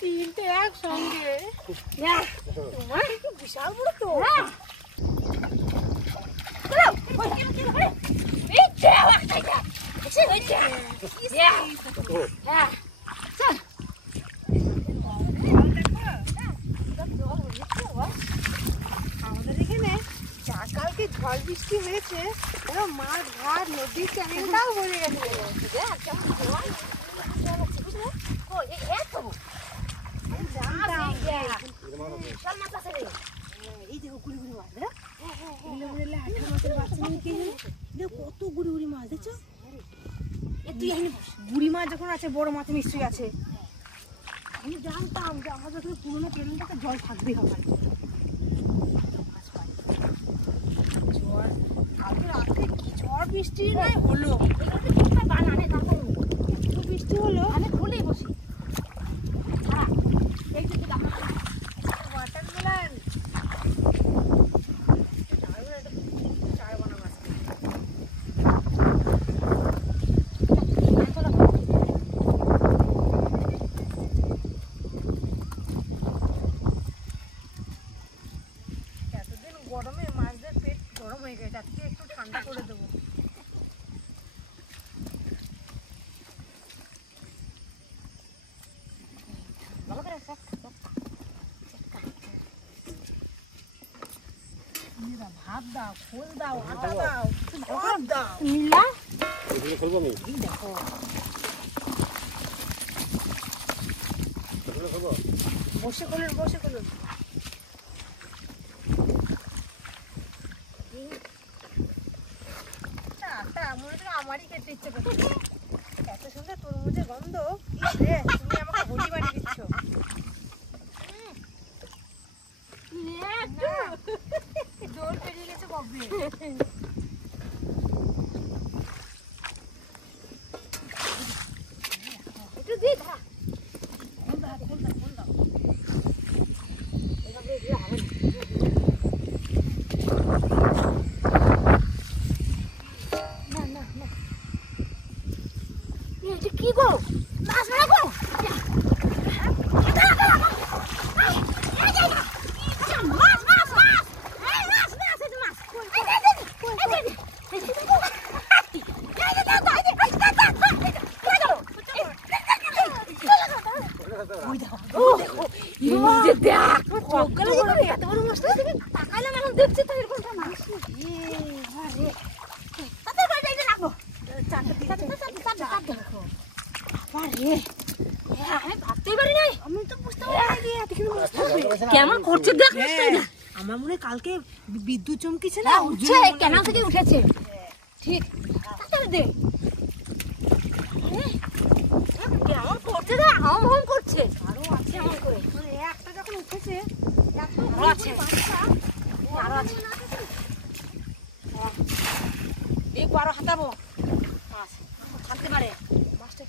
তিনটে একসঙ্গে তোমার বিশাল বড় তো আমাদের এখানে যা কালকে ঝড় বৃষ্টি হয়েছে মাঠ ঘাট নদীর চ্যানেলটাও ভরে গেছে। এই দেখো গুড়ি গুড়ি মাছ কত গুড়ি গুড়ি মাছ দেখছো? বুড়ি মাছ যখন আছে বড় মাছ নিশ্চয়ই আছে। আমি জানতাম যে আমার যখন পুরোনো ট্রেনটাতে জল থাকবেই হবে। কালকে রাতে কি ঝড় বৃষ্টি নাই হলো, বৃষ্টি হলো। আমি খুলেই বসি ওয়াটারমেলন গরমে মাছদের পেট গরম হয়ে গেছে, আজকে একটু ঠান্ডা করে দেবো। ভাত দাও, খোল দাও, আটা দাও, ভাত দাও। নীলা দেখো বসে করুন, বসে করুন। আমারই খেতে ইচ্ছে করছে, এত সুন্দর তরমুজের গন্ধ। তুমি আমাকে হোলি বানিয়ে দিচ্ছ। জোর পেরিয়ে গেছে কবে। একটু দি ধরা খোল দাও, খোল দাও, খোল দাও। এভাবে দিয়ে হবে না। কি গো মাছ না গো, দেখছি তো এরকম মাছ কেমন করছে দেখ। আমার মনে হয় কালকে বিদ্যুৎ চমকিছে না, উঠছে ক্যানাল থেকে উঠেছে। ঠিক দে কেমন করছে না, হাম হাম করছে। আরো আছে এমন করে, একটা যখন উঠেছে আরো আছে, আরো আছে। দেখবো আরো হাতাবো মাছ থাকতে পারে। মাছটা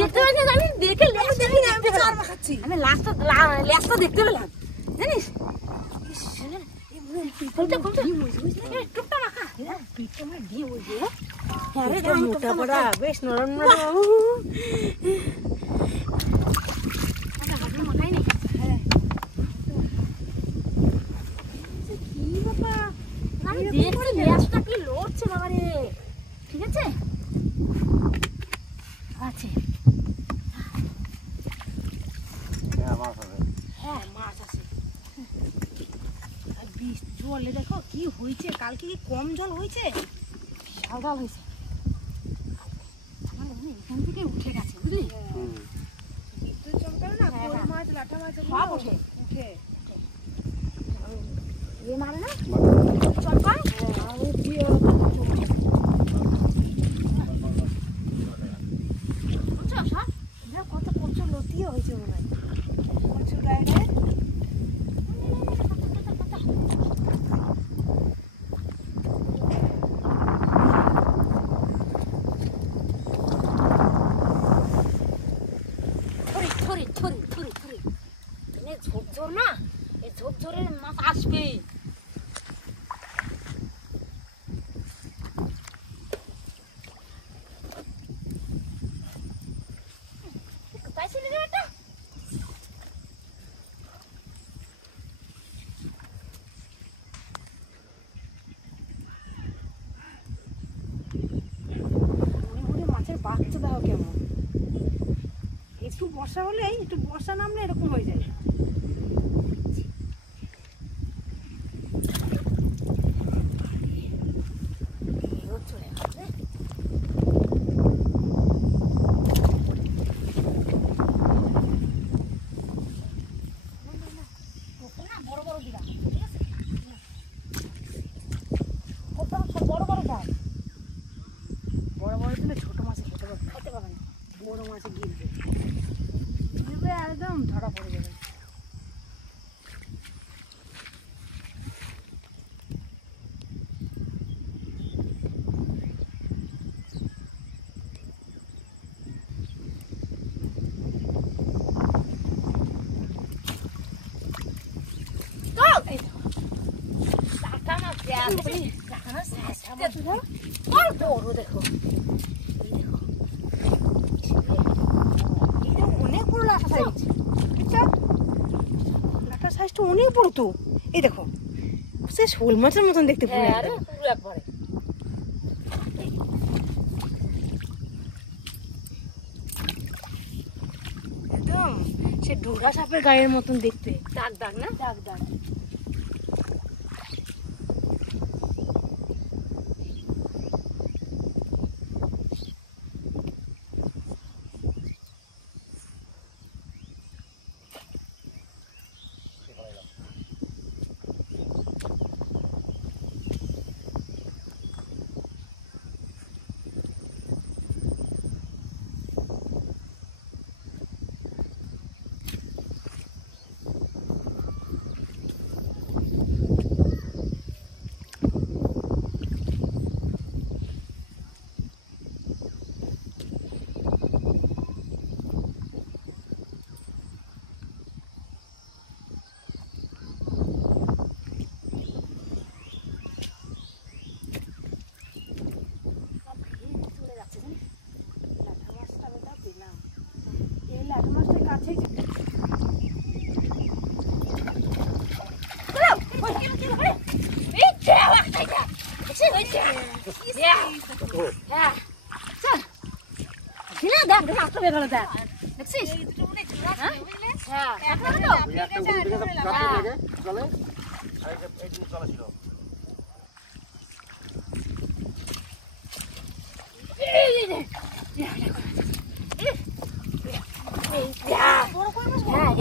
দেখতে পাচ্ছি, জানিস দেখে আমি লাস্টটা দেখতে পেলাম জানিস। বেশ নরম নরম মাখাই নি। কি বাবা আমি দেখছি লেজটা কি লড়ছে বাবা রে। ঠিক আছে আছে, হ্যাঁ মাছ আছে। আর জলে দেখো কি হয়েছে, কালকে কি কম জল হয়েছে, বিশাল জল হয়েছে। আমার মনে এখান থেকে উঠে গেছে বুঝলি, বিদ্যুৎ চমকালো না, কই মাছ লাঠা মাছ সব উঠে উঠে এ মারে না চমকায়। কত প্রচুর লতিও হয়েছে মনে হয় প্রচুর গায়ে গায়ে। ছড়ি ছড়ি ছড়ি পাইছিলি রে বেটা? মাছের বাচ্চা দাও কেমন, একটু বর্ষা হলেই, একটু বর্ষা নামলে এরকম হয়ে যায়। ছোট মাছে খেতে খাইতে পাবে না, বড় মাছে গিলবে, গিলবে একদম ধরা পড়ে যাবে। দেখো অনেক বড় লাটা সাইজ, লাটার সাইজটা অনেক বড় তো। এই দেখো সে শোল মাছের মতন দেখতে পুরো একবারে। একদম সে ডোরা সাপের গায়ের মতন দেখতে, দাগ দাগ না, দাগ দাগ।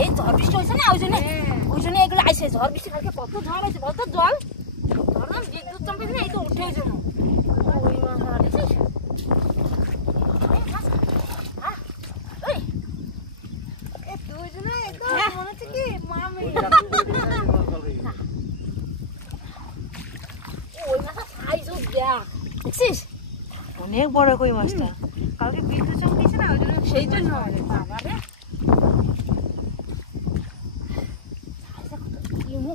এই ঝড় বৃষ্টি হয়েছে না, ওই জন্য এগুলো আইসে। ঝড় বৃষ্টি কালকে কত ঝড় আছে, কত জল, ধরলাম বিদ্যুৎ চমকেছে না, এই তো উঠে জন্য ওই মাছ দেখছিস। অনেক বড় কই মাছটা, কালকে বিদ্যুৎ চমকেছে না, ওই জন্য, সেই জন্য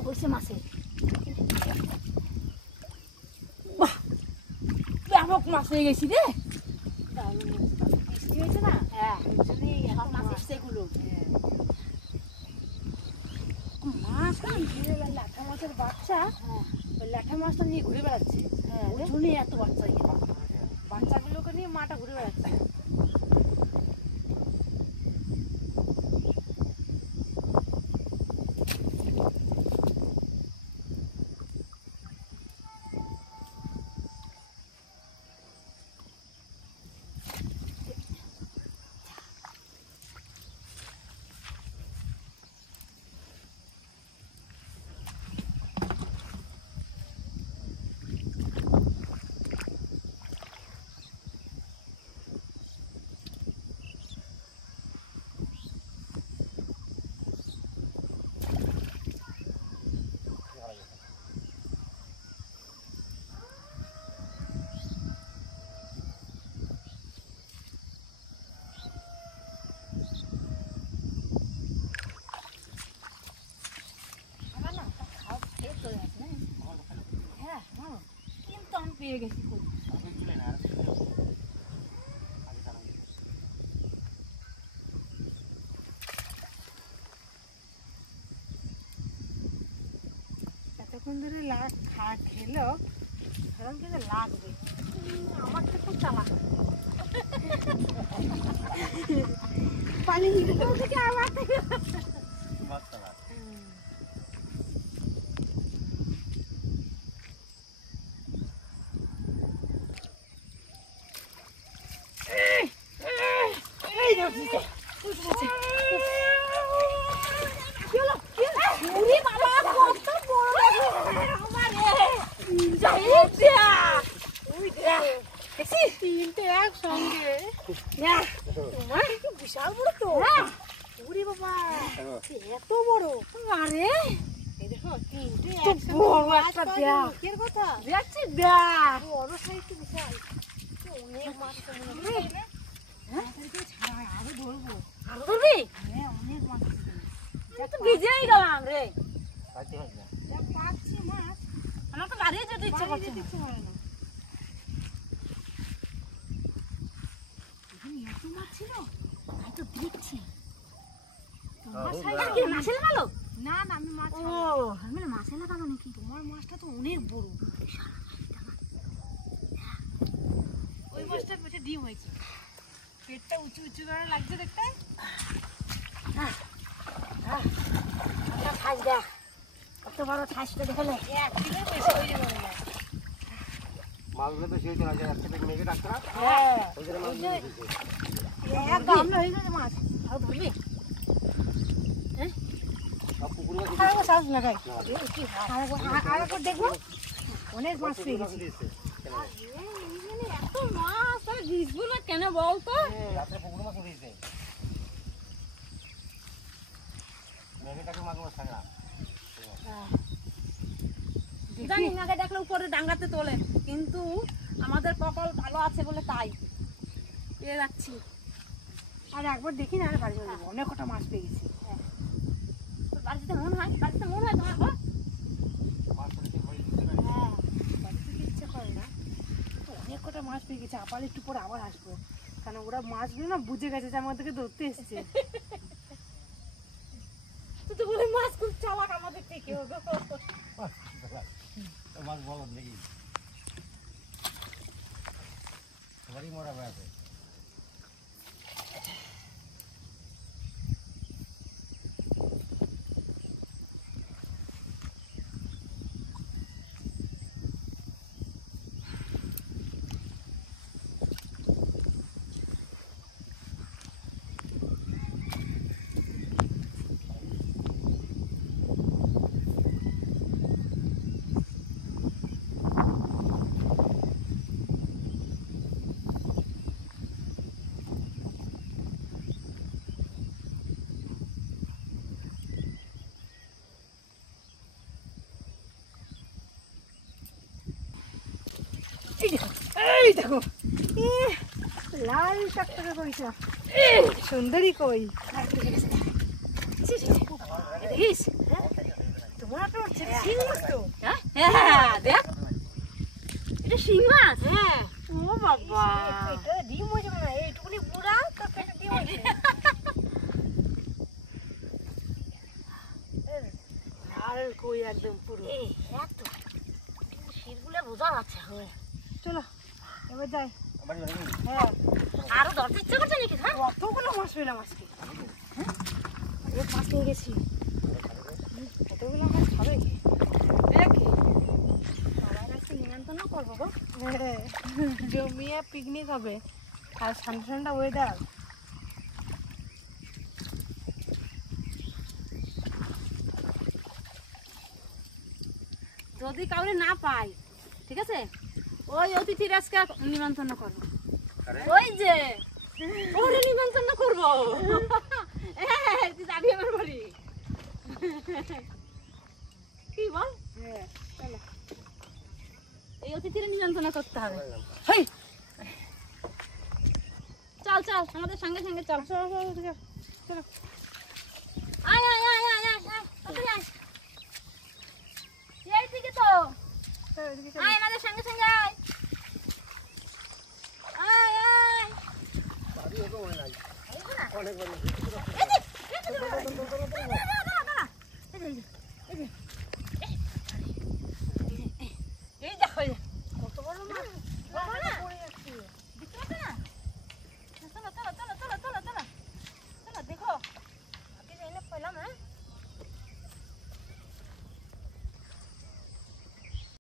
হয়েছে মাছে। ব্যাপক মাছ হয়ে গেছি রে, বৃষ্টি হয়েছে না, হ্যাঁ মাছ এসছে এগুলো। মাছ লাঠা মাছের বাচ্চা, ওই লাঠা মাছটা নিয়ে ঘুরে বেড়াচ্ছে, ওই জন্যই এত বাচ্চা, বাচ্চাগুলোকে নিয়ে মাটা ঘুরে বেড়াচ্ছে। পেয়ে গেছি খুব। খেলো এখন কিন্তু লাগবে আমার তো খুব চালাক পালিয়ে গেল থেকে আমার থেকে মাছ চালাক এই দেখো ওরে বাবা কত বড় আমারে যাই দিয়া ওই দিয়া দেখি তিনটে একসঙ্গে তোমার কি বিশাল বড় তো ওরে বাবা এত বড় আরে এই দেখো তিনটে তো একসঙ্গে বড় মাছ একটা পাওয়া দেখ। মুখের কথা দেখছি দেখ বড় সাইজ তো বিশাল অনেক মাছ তো মনে হয় না হ্যাঁ ছাড়া আরো ধরবো আরো ধরবি হ্যাঁ অনেক মাছ আছে আমি তো ভিজেই গেলাম রে পাইতে হয় না যা পাচ্ছি মাছ আমার তো বাড়িয়ে যেতে ইচ্ছে বাইরে করছে যেতে ইচ্ছে করে না এখানে এত মাছ ছিল আমি তো দেখছি হ্যাঁ, কি মাছে লাগালো না না আমি মাছ ও আমি না মাছে লাগালো নাকি তোমার মাছটা তো অনেক বড় ওই মাছটার পেটে ডিম হয়েছে পেটটা উঁচু উঁচু করে লাগছে দেখতে একটা ছাঁচ দেখ কত বড় ছাঁচটা দেখালে 1 কিলোর বেশি হয়ে যাবে মনে হয় মাছগুলো তো সেই না যে একটা থেকে মেঘে ডাক্তার হ্যাঁ ওই জন্য মাছ নিয়ে এসেছে। এক গামলা হয়ে গেছে মাছ আর ধরবি সব পুকুরে মাছ আরেকবার শ্বাস লাগাই কি আরেকবার দেখবো অনেক মাছ পেয়ে গেছি দিয়েছে এত মাছ আমি ভিজবো না কেন বলতো রাত্রে পুকুরে মাছ দিয়েছে মেঘে ডাকে মাছ মাছ থাকে না জানি না আগে দেখলে উপরে ডাঙ্গাতে তোলে কিন্তু আমাদের কপাল ভালো আছে বলে তাই পেয়ে যাচ্ছি আর একবার দেখি না আর বাড়ি চলে যাবো অনেক কটা মাছ পেয়ে গেছি তোর বাড়িতে মনে হয় তোমার গো? মাছ পড়েছে ভয় দিতে পারে হ্যাঁ বাড়ি থেকে ইচ্ছে করে না অনেক কটা মাছ পেয়ে গেছে আবার একটু পরে আবার আসবো কারণ ওরা মাছগুলো না বুঝে গেছে যে আমাদেরকে ধরতে এসছে তুই তো বলে মাছ খুব চালাক আমাদের থেকে মাছ বলো দেখি তোমারই মরা হয়ে আছে এই দেখো লাল টকটকে কইছ সুন্দরী কই দেখিস তোমার তো শিং মাছ তো হ্যাঁ দেখ এটা শিং মাছ হ্যাঁ ও বাবা পেটে ডিম হয়েছে না এইটুকুনি বুড়া তো পেটে ডিম হয়েছে লাল কই একদম পুরো এই এত শিরগুলো বোঝা যাচ্ছে হবে চলো এবার যাই বাড়ি বাড়ি হ্যাঁ আরো ধরতে ইচ্ছে করছে নাকি হ্যাঁ কতগুলো মাছ পেলাম আজকে অনেক মাছ পেয়ে গেছি কতগুলো মাছ খাবে কি দেখি সবাই আজকে নিমন্ত্রণ করবো গো হ্যাঁ জমিয়ে পিকনিক হবে আর ঠান্ডা ঠান্ডা ওয়েদার যদি কাউরে না পাই ঠিক আছে ওই অতিথির আজকে নিমন্ত্রণ করবো ওই যে ওরে নিমন্ত্রণ করবো হ্যাঁ, তুই যাবি আমার বাড়ি কি বল হ্যাঁ চলো এই অতিথির নিমন্ত্রণ করতে হবে হেই! চল চল আমাদের সঙ্গে সঙ্গে চল চলো চলো চলো চলো আয় আয় আয় আয় আয় আয় তাড়াতাড়ি আয় এই দিকে তো চলো এদিকে চলো আয় আমাদের সঙ্গে সঙ্গে আয় আয় আয় বাড়ি হতো মনে নাই অনেক বাড়ি